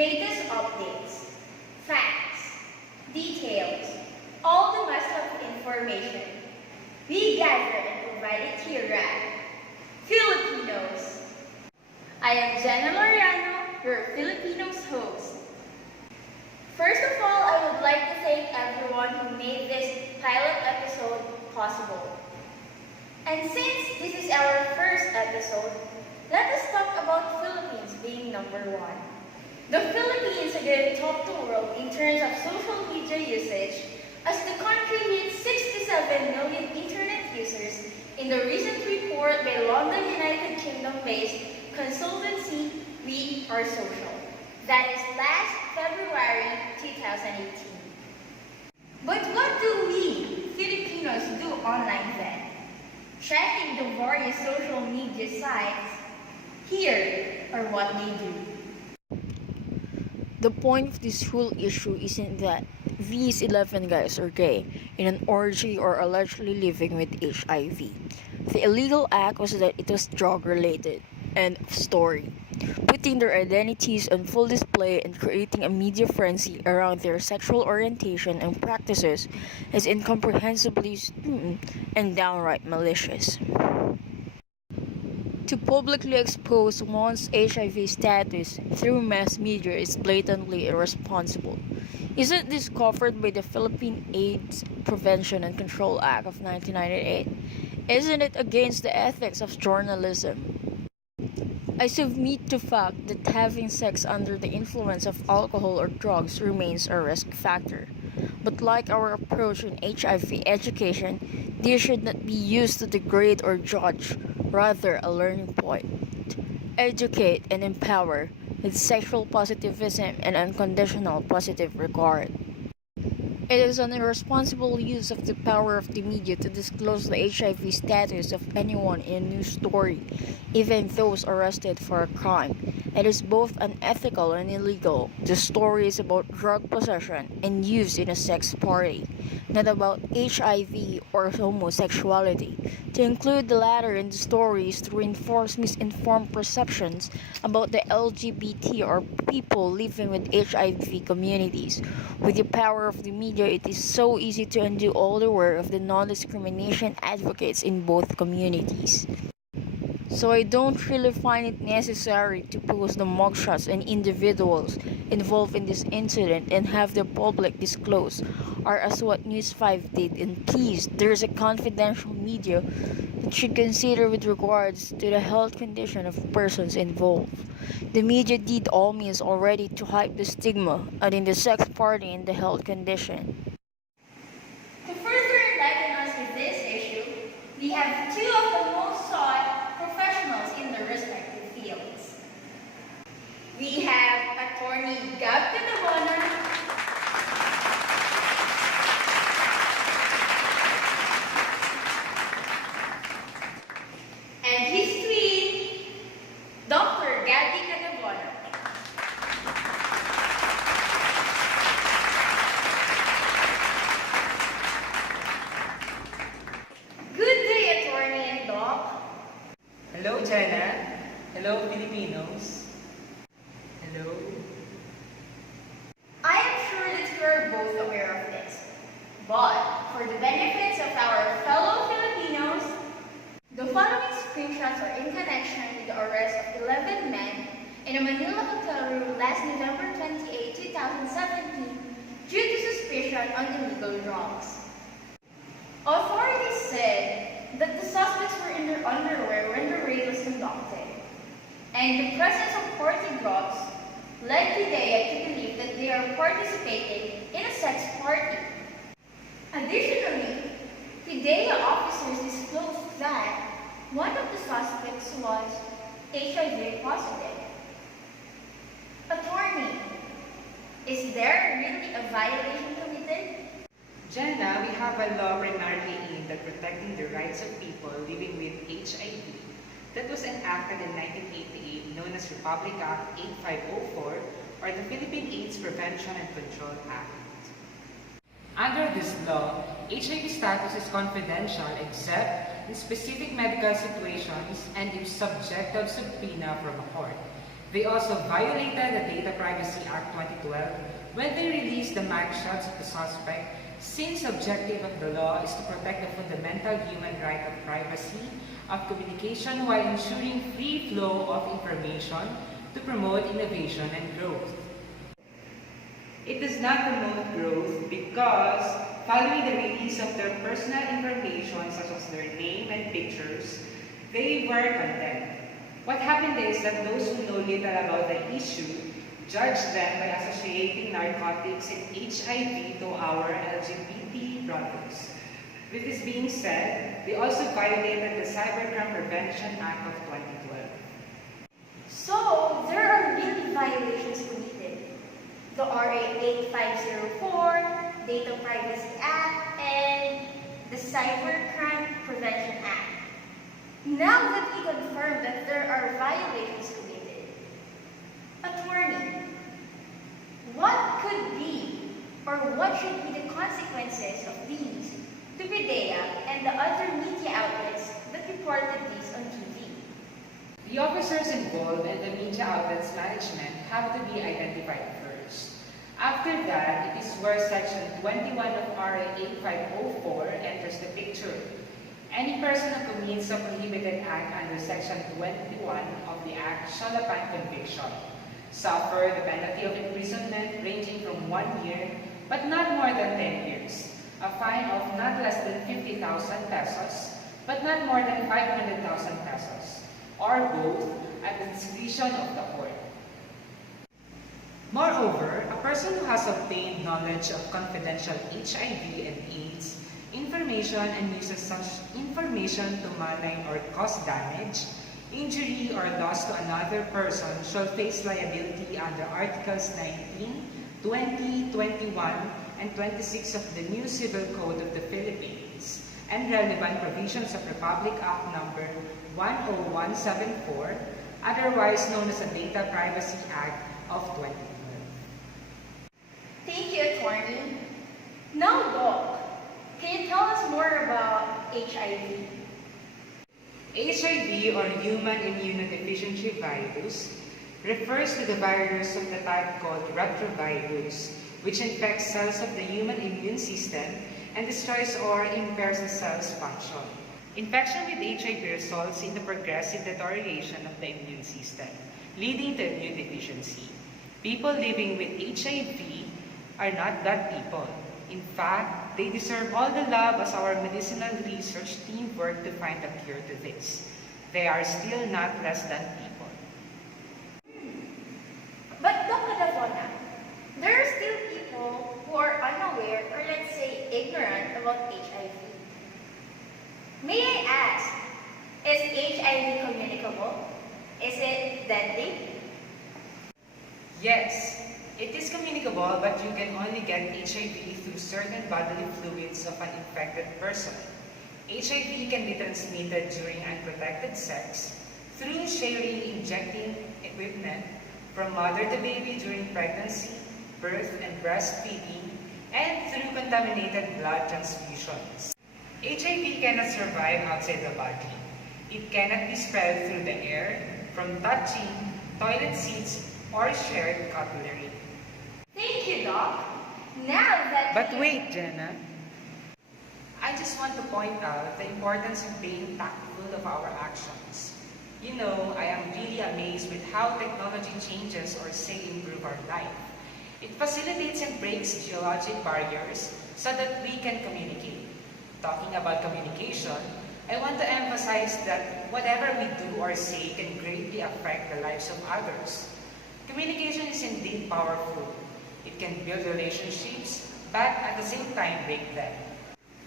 latest updates, facts, details, all the must of information. We gather and provide it here at FilipiKnows. I am Jenna Laureano, your FilipiKnows host. First of all, I would like to thank everyone who made this pilot episode possible. And since this is our first episode, let us talk about Philippines being number one. The Philippines again topped the world in terms of social media usage as the country hit 67 million internet users in the recent report by London, United Kingdom-based consultancy We Are Social. That is last February 2018. But what do we, Filipinos, do online then? Checking the various social media sites, here are what they do. The point of this whole issue isn't that these 11 guys are gay, in an orgy, or allegedly living with HIV. The illegal act was that it was drug-related. End of story. Putting their identities on full display and creating a media frenzy around their sexual orientation and practices is incomprehensibly stupid and downright malicious. To publicly expose one's HIV status through mass media is blatantly irresponsible. Isn't this covered by the Philippine AIDS Prevention and Control Act of 1998? Isn't it against the ethics of journalism? I submit to fact that having sex under the influence of alcohol or drugs remains a risk factor. But like our approach in HIV education, this should not be used to degrade or judge, rather a learning point. Educate and empower with sexual positivism and unconditional positive regard. It is an irresponsible use of the power of the media to disclose the HIV status of anyone in a news story, even those arrested for a crime. It is both unethical and illegal. The story is about drug possession and use in a sex party, not about HIV or homosexuality. To include the latter in the story is to reinforce misinformed perceptions about the LGBT or people living with HIV communities. With the power of the media, it is so easy to undo all the work of the non-discrimination advocates in both communities. So I don't really find it necessary to post the mugshots and individuals involved in this incident and have the public disclose, or as what News 5 did. And please, there's a confidential media that should consider with regards to the health condition of persons involved. The media did all means already to hype the stigma and in the sex party and the health condition. To further enlighten us with this issue, we have two of the most sought professionals in their respective fields. We have attorney Gab Cadavona and his twin, Dr. Gab Cadavona. Good day, attorney and doc. Hello, Jenna. Hello, Filipinos. Hello. I am sure that you are both aware of this, but for the benefits of our fellow Filipinos, the following screenshots are in connection with the arrest of 11 men in a Manila hotel room last November 28, 2017 due to suspicion on illegal drugs. Authorities said that the suspects were in their underwear when the raid was conducted, and the presence of portrayed drugs led Fidea to believe that they are participating in a sex party. Additionally, Fidea officers disclosed that one of the suspects was HIV positive. Attorney, is there really a violation committed? Jenna, we have a law primarily aimed at protecting the rights of people living with HIV that was enacted in 1988, known as Republic Act 8504, or the Philippine AIDS Prevention and Control Act. Under this law, HIV status is confidential except in specific medical situations and if subject of subpoena from a court. They also violated the Data Privacy Act 2012 when they released the mugshots of the suspect, since the objective of the law is to protect the fundamental human right of privacy of communication while ensuring free flow of information to promote innovation and growth. It does not promote growth because following the release of their personal information such as their name and pictures, they were condemned. What happened is that those who know little about the issue judged them by associating narcotics and HIV to our LGBT brothers. With this being said, they also violated the Cybercrime Prevention Act of 2012. So, there are really violations committed. The RA 8504, Data Privacy Act, and the Cybercrime Prevention Act. Now that we confirm that there are violations committed, attorney, what could be or what should be the consequences of these to PIDEA and the other media outlets that reported these on TV? The officers involved and the media outlets management have to be identified first. After that, it is where Section 21 of RA 8504 enters the picture. Any person who commits a prohibited act under Section 21 of the Act shall, upon conviction, suffer the penalty of imprisonment ranging from 1 year but not more than 10 years, a fine of not less than 50,000 pesos but not more than 500,000 pesos, or both at the discretion of the court. Moreover, a person who has obtained knowledge of confidential HIV and AIDS information and uses such information to malign or cause damage, injury, or loss to another person shall face liability under Articles 19, 20, 21, and 26 of the New Civil Code of the Philippines and relevant provisions of Republic Act Number 10174, otherwise known as the Data Privacy Act of 2012. Thank you, attorney. Now, Doc, can you tell us more about HIV? HIV, or human immunodeficiency virus, refers to the virus of the type called retrovirus, which infects cells of the human immune system and destroys or impairs the cell's function. Infection with HIV results in the progressive deterioration of the immune system, leading to immune deficiency. People living with HIV are not bad people. In fact, they deserve all the love as our medicinal research team worked to find a cure to this. They are still not less than people. But Dr. Cadavona, there are still people who are unaware or let's say ignorant about HIV. May I ask, is HIV communicable? Is it deadly? Yes, it is communicable, but you can only get HIV through certain bodily fluids of an infected person. HIV can be transmitted during unprotected sex, through sharing injecting equipment, from mother to baby during pregnancy, birth, and breastfeeding, and through contaminated blood transfusions. HIV cannot survive outside the body. It cannot be spread through the air, from touching, toilet seats, or shared cutlery. Thank you, Doc. Now that But wait, Jenna. I just want to point out the importance of being tactful of our actions. You know, I am really amazed with how technology changes or say improve our life. It facilitates and breaks geologic barriers so that we can communicate. Talking about communication, I want to emphasize that whatever we do or say can greatly affect the lives of others. Communication is indeed powerful. It can build relationships, but at the same time break them.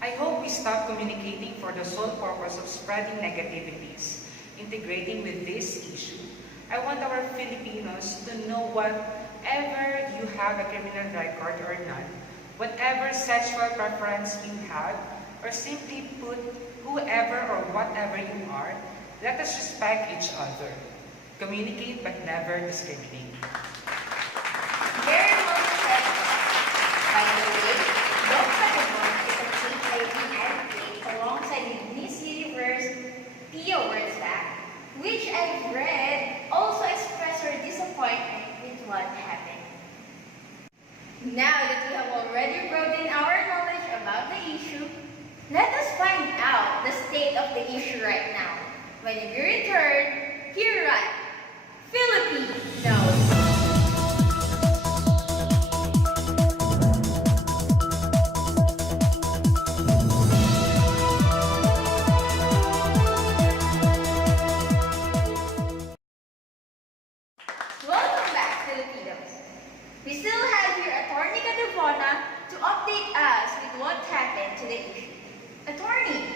I hope we stop communicating for the sole purpose of spreading negativities. Integrating with this issue, I want our Filipinos to know whatever you have a criminal record or not, whatever sexual preference you have, or simply put, whoever or whatever you are, let us respect each other. Communicate but never discriminate. very well said. By the way, Gab Cadavona is a HIV advocate alongside with Miss Universe Pia Wurzbach, which I've read also expressed her disappointment the issue right now. When you return, here at FilipiKnows. Welcome back, Filipinos. We still have here Attorney Cadavona to update us with what happened to the issue. Attorney.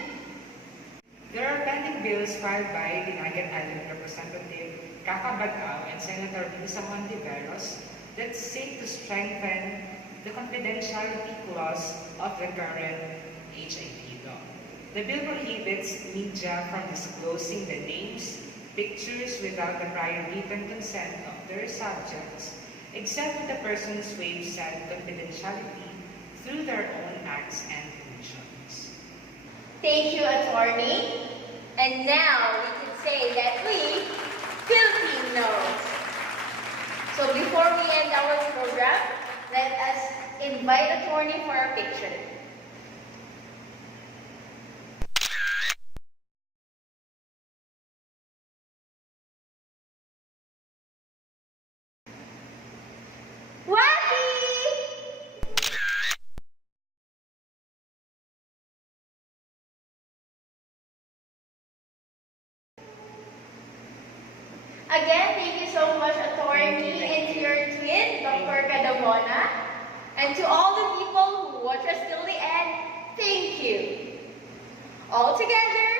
There are pending bills filed by the Nagat Island Representative Gab Cadavona and Senator Lisa Montiveros that seek to strengthen the confidentiality clause of the current HIV law. The bill prohibits media from disclosing the names, pictures without the prior written consent of their subjects, except if the persons waive said confidentiality through their own acts and omissions. Thank you, Attorney. And now we can say that we, FilipiKnows. So before we end our program, let us invite Attorney for a picture. Again, thank you so much, Attorney, and to your twin, Dr. Cadavona, and to all the people who watch us till the end, thank you. All together,